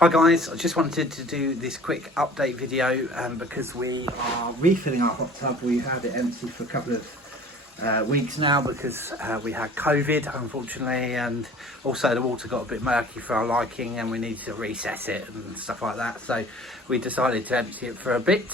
Hi guys, I just wanted to do this quick update video because we are refilling our hot tub. We had it empty for a couple of weeks now because we had COVID unfortunately, and also the water got a bit murky for our liking and we needed to recess it and stuff like that. So we decided to empty it for a bit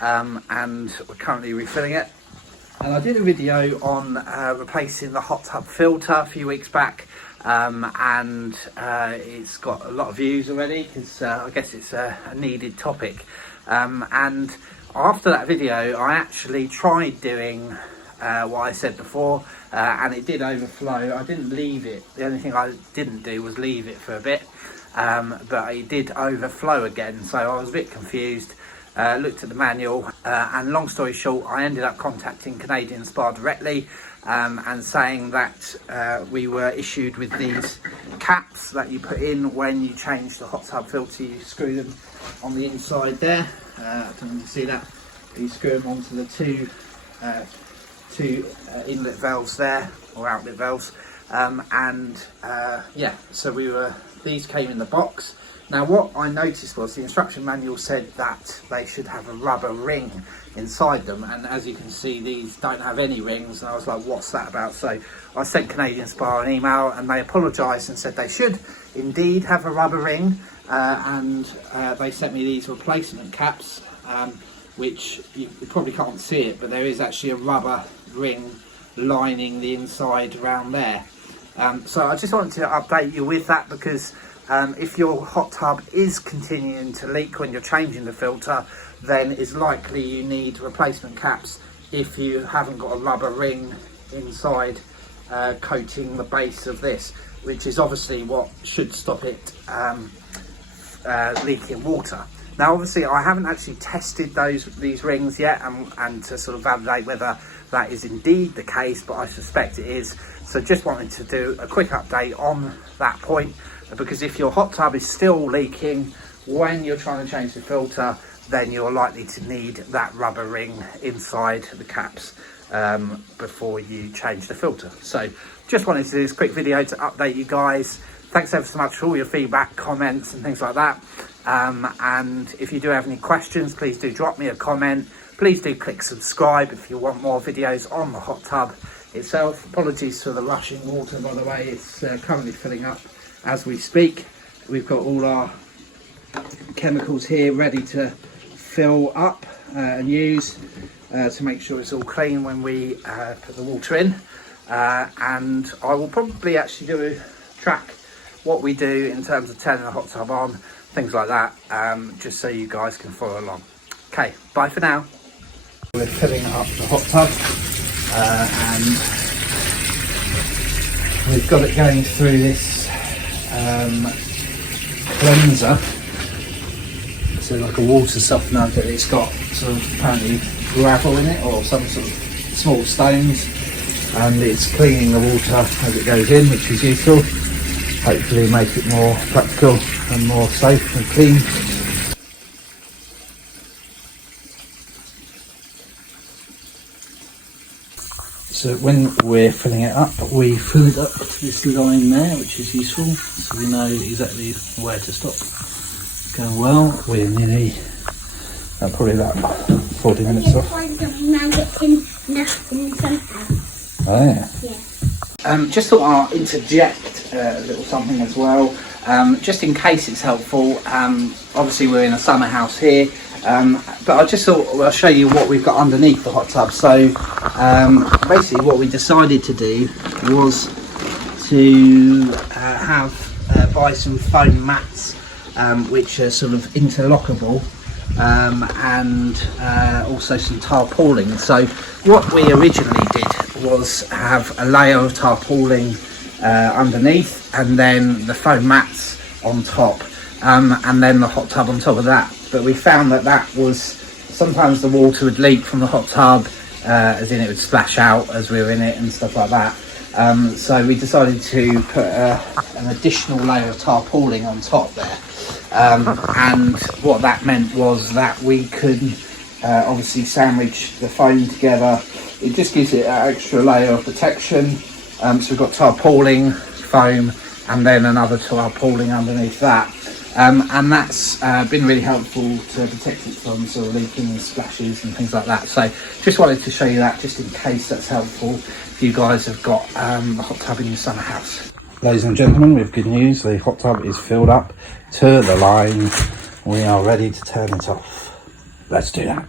and we're currently refilling it. And I did a video on replacing the hot tub filter a few weeks back. And it's got a lot of views already because I guess it's a needed topic. And after that video I actually tried doing what I said before, and it did overflow. I didn't leave it, the only thing I didn't do was leave it for a bit, but it did overflow again, so I was a bit confused. Looked at the manual, and long story short, I ended up contacting Canadian Spa directly and saying that we were issued with these caps that you put in when you change the hot tub filter. You screw them on the inside there. I don't know if you can see that. You screw them onto the two inlet valves there, or outlet valves, yeah, so these came in the box. Now what I noticed was the instruction manual said that they should have a rubber ring inside them, and as you can see these don't have any rings, and I was like, what's that about? So I sent Canadian Spa an email and they apologised and said they should indeed have a rubber ring, and they sent me these replacement caps, which you probably can't see it, but there is actually a rubber ring lining the inside around there. So I just wanted to update you with that because if your hot tub is continuing to leak when you're changing the filter, then it's likely you need replacement caps if you haven't got a rubber ring inside coating the base of this, which is obviously what should stop it leaking water. Now obviously I haven't actually tested these rings yet and to sort of validate whether that is indeed the case, but I suspect it is. So just wanted to do a quick update on that point, because if your hot tub is still leaking when you're trying to change the filter, then you're likely to need that rubber ring inside the caps before you change the filter. So just wanted to do this quick video to update you guys. Thanks ever so much for all your feedback, comments and things like that. And if you do have any questions, please do drop me a comment. Please do click subscribe if you want more videos on the hot tub itself. Apologies for the rushing water, by the way. It's currently filling up as we speak. We've got all our chemicals here ready to fill up and use to make sure it's all clean when we put the water in. And I will probably actually track what we do in terms of turning the hot tub on, things like that, just so you guys can follow along. Okay, bye for now. We're filling up the hot tub and we've got it going through this cleanser, so like a water softener, but it's got sort of apparently gravel in it or some sort of small stones, and it's cleaning the water as it goes in, which is useful. Hopefully make it more practical and more safe and clean. So when we're filling it up, we fill it up to this line there, which is useful, so we know exactly where to stop. Going well, we're nearly, probably about 40 minutes off. Oh yeah. Just thought I'll interject a little something as well, just in case it's helpful. Obviously we're in a summer house here, but I just thought I'll show you what we've got underneath the hot tub. So basically what we decided to do was to buy some foam mats, which are sort of interlockable, and also some tarpaulin. So what we originally did was have a layer of tarpaulin underneath, and then the foam mats on top, and then the hot tub on top of that. But we found that was, sometimes the water would leak from the hot tub, as in it would splash out as we were in it and stuff like that. So we decided to put an additional layer of tarpaulin on top there, and what that meant was that we could obviously sandwich the foam together. It just gives it an extra layer of protection. So we've got tarpaulin, foam, and then another tarpaulin underneath that. and that's been really helpful to protect it from sort of leaking and splashes and things like that. So just wanted to show you that, just in case that's helpful if you guys have got a hot tub in your summer house. Ladies and gentlemen, we have good news. The hot tub is filled up to the line. We are ready to turn it off. Let's do that.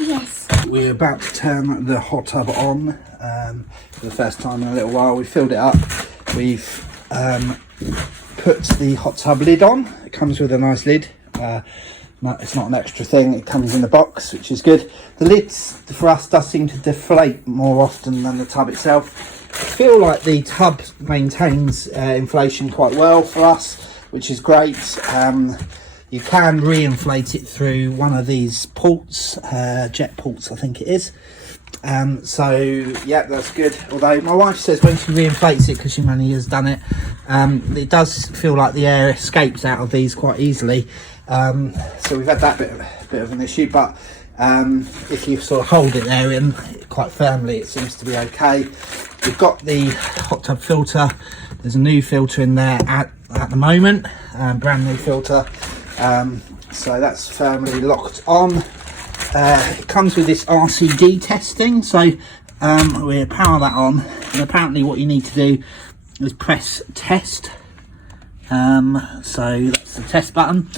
Yes. We're about to turn the hot tub on for the first time in a little while. We've filled it up. We've put the hot tub lid on. It comes with a nice lid. It's not an extra thing, it comes in the box, which is good. The lids for us does seem to deflate more often than the tub itself. I feel like the tub maintains inflation quite well for us, which is great. You can re-inflate it through one of these ports, jet ports I think it is. So yeah, that's good. Although my wife says when she re-inflates it, because she many has done it, it does feel like the air escapes out of these quite easily. So we've had that bit of an issue, but if you sort of hold it there in quite firmly, it seems to be okay. We've got the hot tub filter. There's a new filter in there at the moment, brand new filter. So that's firmly locked on. It comes with this RCD testing, so we power that on, and apparently what you need to do is press test. So that's the test button.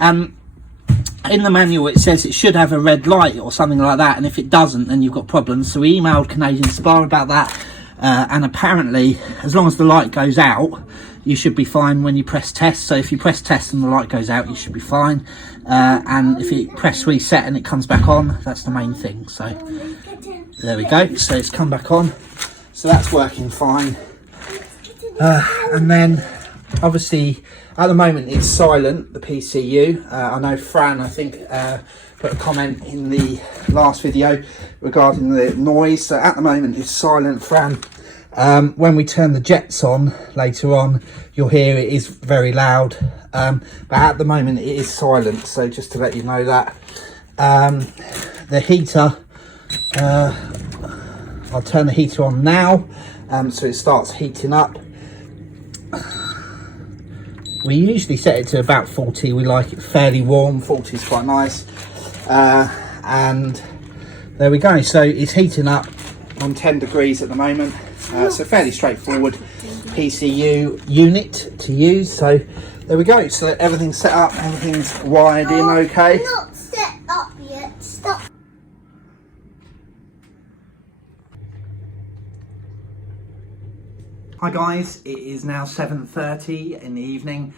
In the manual it says it should have a red light or something like that, and if it doesn't then you've got problems. So we emailed Canadian Spa about that, and apparently as long as the light goes out you should be fine when you press test. So if you press test and the light goes out, you should be fine, and if you press reset and it comes back on, that's the main thing. So there we go, so it's come back on, so that's working fine. And then obviously at the moment it's silent, the PCU. I know Fran, I think, put a comment in the last video regarding the noise. So at the moment it's silent, Fran. When we turn the jets on later on, you'll hear it is very loud, but at the moment it is silent, so just to let you know that. The heater, I'll turn the heater on now, so it starts heating up. We usually set it to about 40, we like it fairly warm, 40 is quite nice. And there we go, so it's heating up on 10 degrees at the moment. So fairly straightforward PCU unit to use. So there we go, so everything's set up, everything's wired in okay. Not set up yet, stop. Hi guys, it is now 7:30 in the evening.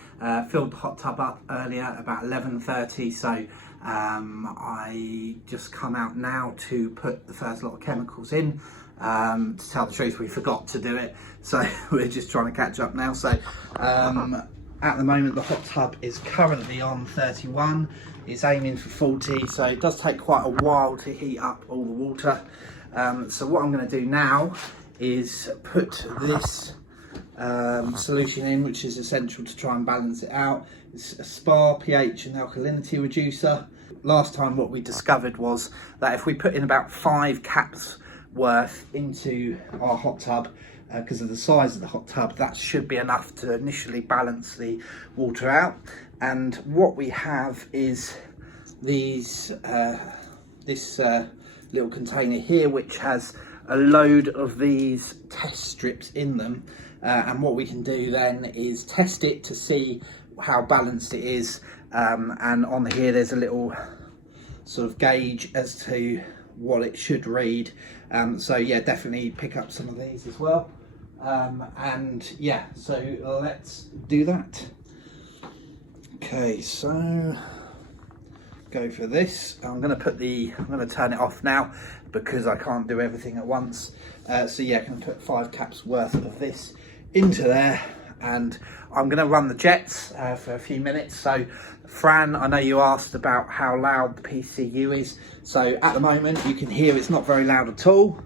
Filled the hot tub up earlier about 11:30, so I just come out now to put the first lot of chemicals in. To tell the truth, we forgot to do it, so we're just trying to catch up now. So at the moment the hot tub is currently on 31, it's aiming for 40, so it does take quite a while to heat up all the water. So what I'm going to do now is put this solution in, which is essential to try and balance it out. It's a spa pH and alkalinity reducer. Last time what we discovered was that if we put in about 5 caps worth into our hot tub, because of the size of the hot tub, that should be enough to initially balance the water out. And what we have is these this little container here, which has a load of these test strips in them, and what we can do then is test it to see how balanced it is, and on here there's a little sort of gauge as to what it should read. So yeah, definitely pick up some of these as well, and yeah, so let's do that. Okay, so go for this. I'm going to turn it off now because I can't do everything at once. So yeah, I can put 5 caps worth of this into there, and I'm going to run the jets for a few minutes. So Fran, I know you asked about how loud the PCU is. So at the moment you can hear it's not very loud at all.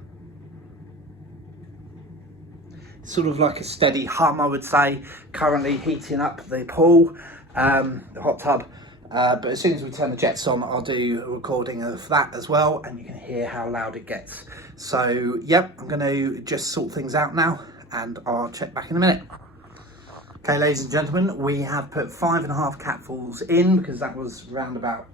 It's sort of like a steady hum, I would say, currently heating up the pool, the hot tub. But as soon as we turn the jets on, I'll do a recording of that as well, and you can hear how loud it gets. So yep, I'm going to just sort things out now, and I'll check back in a minute. Okay. Okay, ladies and gentlemen, we have put 5.5 capfuls in because that was round about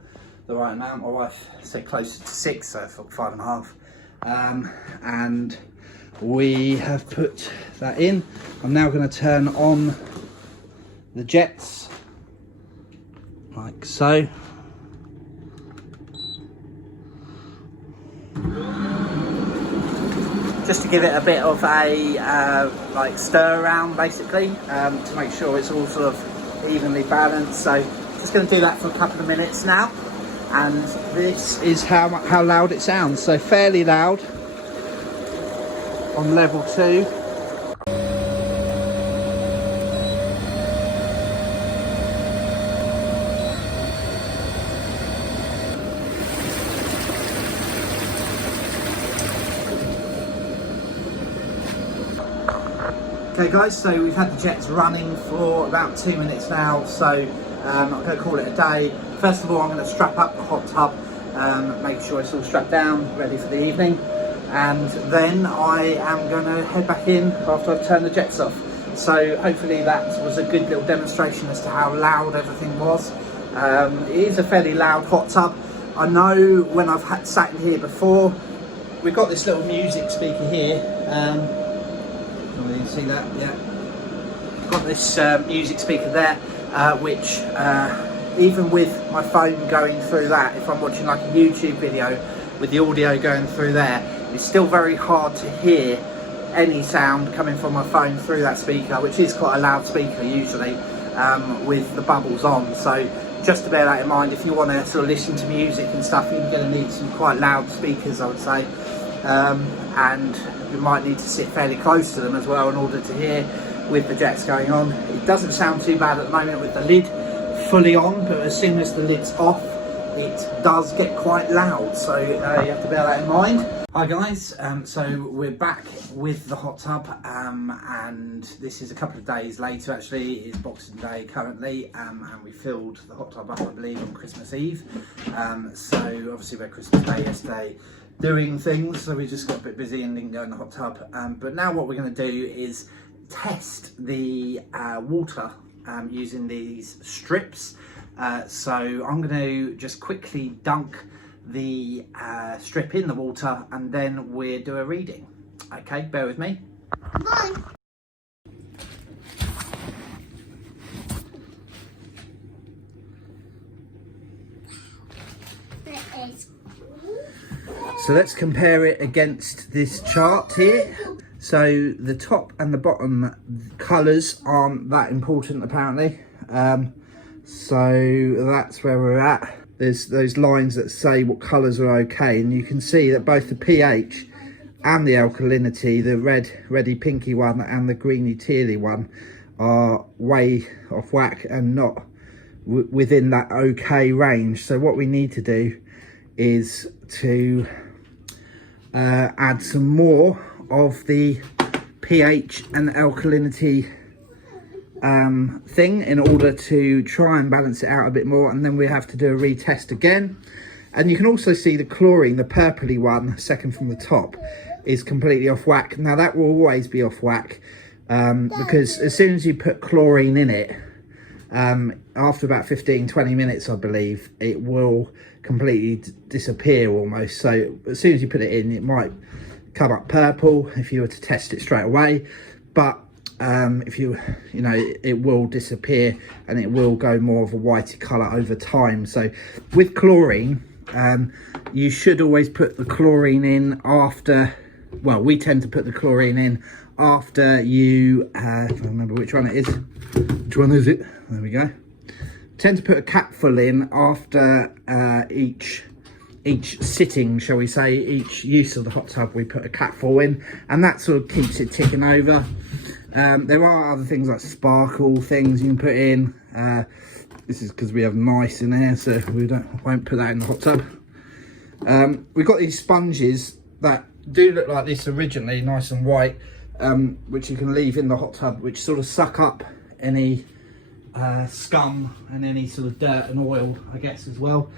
the right amount. My wife said closer to 6, so I thought 5.5. And we have put that in. I'm now going to turn on the jets, like so. Just to give it a bit of a like stir around, basically, to make sure it's all sort of evenly balanced. So just going to do that for a couple of minutes now, and this is how loud it sounds. So fairly loud on level 2. Okay guys, so we've had the jets running for about 2 minutes now, so I'm going to call it a day. First of all, I'm going to strap up the hot tub, make sure it's all strapped down, ready for the evening, and then I am going to head back in after I've turned the jets off. So hopefully that was a good little demonstration as to how loud everything was. It is a fairly loud hot tub. I know when I've sat in here before, we've got this little music speaker here. You can see that, yeah. Got this music speaker there, which even with my phone going through that, if I'm watching like a YouTube video with the audio going through there, it's still very hard to hear any sound coming from my phone through that speaker, which is quite a loud speaker usually, with the bubbles on. So just to bear that in mind, if you want to sort of listen to music and stuff, you're going to need some quite loud speakers, I would say. And you might need to sit fairly close to them as well in order to hear with the jets going on. It doesn't sound too bad at the moment with the lid fully on, but as soon as the lid's off, it does get quite loud, so you have to bear that in mind. Hi guys, so we're back with the hot tub, and this is a couple of days later actually. It's Boxing Day currently, and we filled the hot tub up, I believe, on Christmas Eve. So obviously we had Christmas Day yesterday doing things, so we just got a bit busy and didn't go in the hot tub. But now what we're going to do is test the water using these strips. So I'm going to just quickly dunk the strip in the water and then we'll do a reading. Okay, bear with me. Bye. So let's compare it against this chart here. So the top and the bottom colours aren't that important apparently. So that's where we're at. There's those lines that say what colours are okay, and you can see that both the pH and the alkalinity, the reddy pinky one and the greeny tealy one, are way off whack and not within that okay range. So what we need to do is to add some more of the pH and alkalinity thing in order to try and balance it out a bit more, and then we have to do a retest again. And you can also see the chlorine, the purpley one, second from the top, is completely off whack. Now that will always be off whack, because as soon as you put chlorine in it, after about 15-20 minutes I believe, it will completely disappear almost. So as soon as you put it in, it might come up purple if you were to test it straight away, but if you know, it will disappear and it will go more of a whitey colour over time. So with chlorine, you should always put the chlorine in after, well, we tend to put the chlorine in after you if I remember which one it is. Which one is it? There we go. Tend to put a capful in after each sitting, shall we say, each use of the hot tub. We put a capful in, and that sort of keeps it ticking over. There are other things like sparkle things you can put in. This is because we have mice in there, so we won't put that in the hot tub. We've got these sponges that do look like this originally, nice and white, which you can leave in the hot tub, which sort of suck up any scum and any sort of dirt and oil, I guess, as well.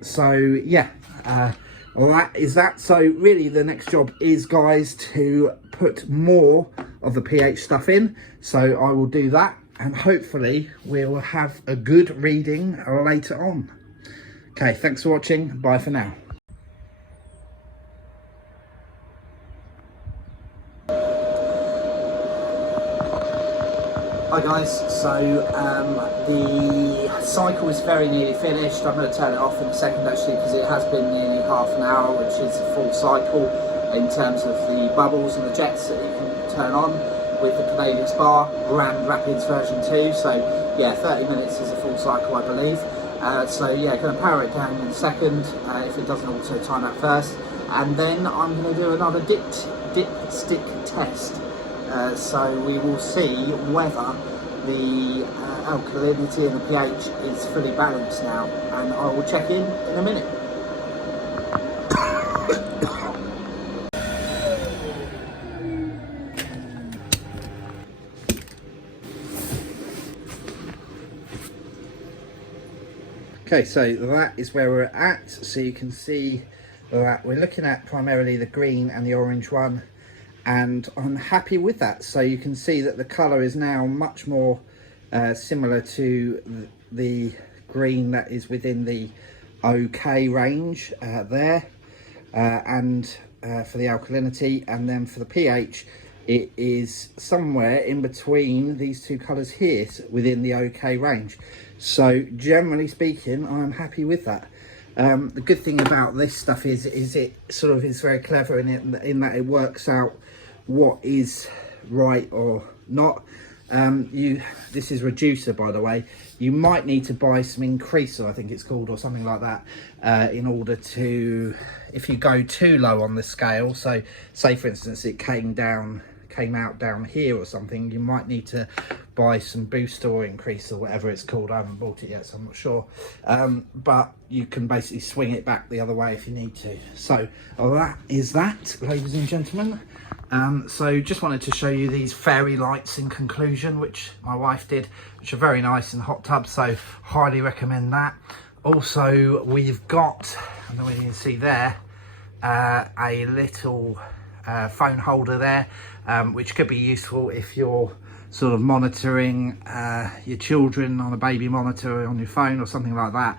So yeah, that is that. So really the next job is, guys, to put more of the pH stuff in. So I will do that, and hopefully we'll have a good reading later on. Okay, thanks for watching. Bye for now. Hi guys, so the cycle is very nearly finished. I'm going to turn it off in a second actually, because it has been nearly half an hour, which is a full cycle in terms of the bubbles and the jets that you can turn on with the Canadian Spa Grand Rapids version 2. So yeah, 30 minutes is a full cycle, I believe. So yeah, going to power it down in a second if it doesn't auto time at first, and then I'm going to do another dipstick test. So we will see whether the alkalinity and the pH is fully balanced now, and I will check in a minute. Okay, so that is where we're at. So you can see that we're looking at primarily the green and the orange one, and I'm happy with that. So you can see that the colour is now much more similar to the green that is within the OK range there, and for the alkalinity, and then for the pH it is somewhere in between these two colours here within the OK range. So generally speaking, I'm happy with that. The good thing about this stuff is it sort of is very clever in that it works out what is right or not. This is reducer, by the way. You might need to buy some increaser, I think it's called, or something like that, in order to, if you go too low on the scale, so say for instance it came out down here or something, you might need to buy some booster or increase or whatever it's called. I haven't bought it yet, so I'm not sure, but you can basically swing it back the other way if you need to. So that is that, ladies and gentlemen. So just wanted to show you these fairy lights in conclusion, which my wife did, which are very nice in the hot tub, so highly recommend that. Also, we've got, I don't know if you can see there, a little phone holder there, which could be useful if you're sort of monitoring your children on a baby monitor on your phone or something like that,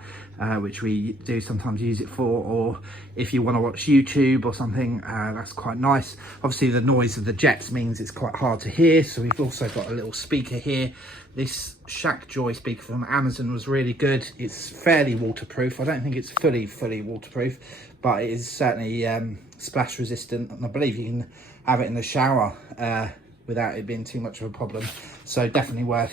which we do sometimes use it for, or if you want to watch YouTube or something, that's quite nice. Obviously the noise of the jets means it's quite hard to hear, so we've also got a little speaker here. This Shackjoy speaker from Amazon was really good. It's fairly waterproof. I don't think it's fully waterproof, but it is certainly splash resistant, and I believe you can have it in the shower without it being too much of a problem. So definitely worth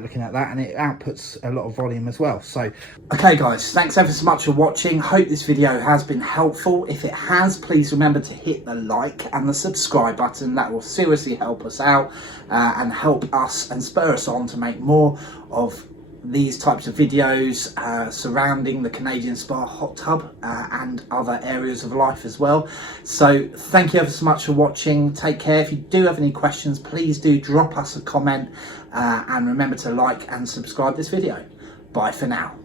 looking at that, and it outputs a lot of volume as well. So okay guys, thanks ever so much for watching. Hope this video has been helpful. If it has, please remember to hit the like and the subscribe button. That will seriously help us out and help us and spur us on to make more of these types of videos surrounding the Canadian Spa hot tub and other areas of life as well. So thank you ever so much for watching. Take care. If you do have any questions, please do drop us a comment, and remember to like and subscribe this video. Bye for now.